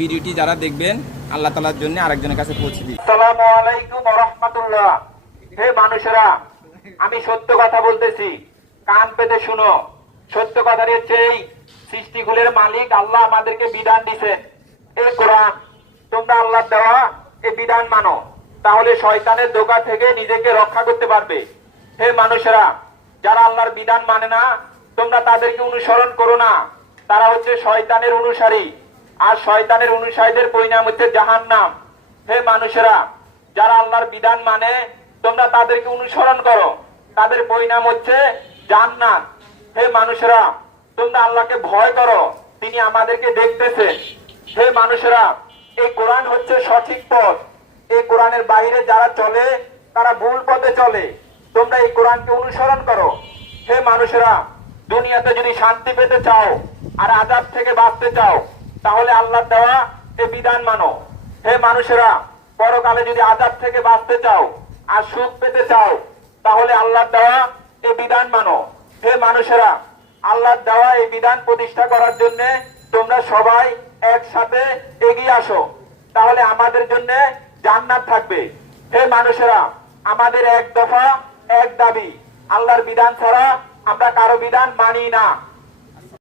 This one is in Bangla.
ভিডিওটি যারা দেখবেন আল্লাহ তাআলার জন্য আরেকজনের কাছে পৌঁছে দিন। আসসালামু আলাইকুম ওয়া রাহমাতুল্লাহ। হে মানুষেরা, আমি সত্য কথা বলতেছি, কান পেতে শুনো। সত্য কথাটি হচ্ছে এই, সৃষ্টিকুলের মালিক আল্লাহ আমাদেরকে বিধান দিয়েছেন, এই কোরআন। তোমরা আল্লাহর দেওয়া এই বিধান মানো, তাহলে শয়তানের ধোঁকা থেকে নিজেকে রক্ষা করতে পারবে। হে মানুষেরা, যারা আল্লাহর বিধান মানে না, তোমরা তাদেরকে অনুসরণ করো না। তারা হচ্ছে শয়তানের অনুসারী, আর শয়তানের অনুসারীদের পরিণাম হচ্ছে জাহান্নাম। হে মানুষেরা, যারা আল্লাহর বিধান মানে, তোমরা তাদেরকে অনুসরণ করো, তাদের পরিণাম হচ্ছে জান্নাত। হে মানুষেরা, তোমরা আল্লাহকে ভয় করো, তিনি আমাদেরকে দেখতেছেন। হে মানুষেরা, এই কোরআন হচ্ছে সঠিক পথ। এই কোরআনের বাইরে যারা চলে তারা ভুল পথে চলে। তোমরা এই কোরআনকে অনুসরণ করো। হে মানুষেরা, দুনিয়াতে যদি শান্তি পেতে চাও আর আযাব থেকে বাঁচতে চাও, তাহলে আল্লাহর দেওয়া এই বিধান মানো। হে মানুষেরা, পরকালে যদি আযাব থেকে বাঁচতে চাও আর সুখ পেতে চাও, তাহলে আল্লাহর দেওয়া এই বিধান মানো। হে মানুষেরা, আল্লাহর দেওয়া এই বিধান প্রতিষ্ঠা করার জন্য তোমরা সবাই একসাথে এগিয়ে আসো, তাহলে আমাদের জন্য জান্নাত থাকবে। হে মানুষেরা, আমাদের এক দফা এক দাবি, আল্লাহর বিধান ছাড়া আমরা কারো বিধান মানি না।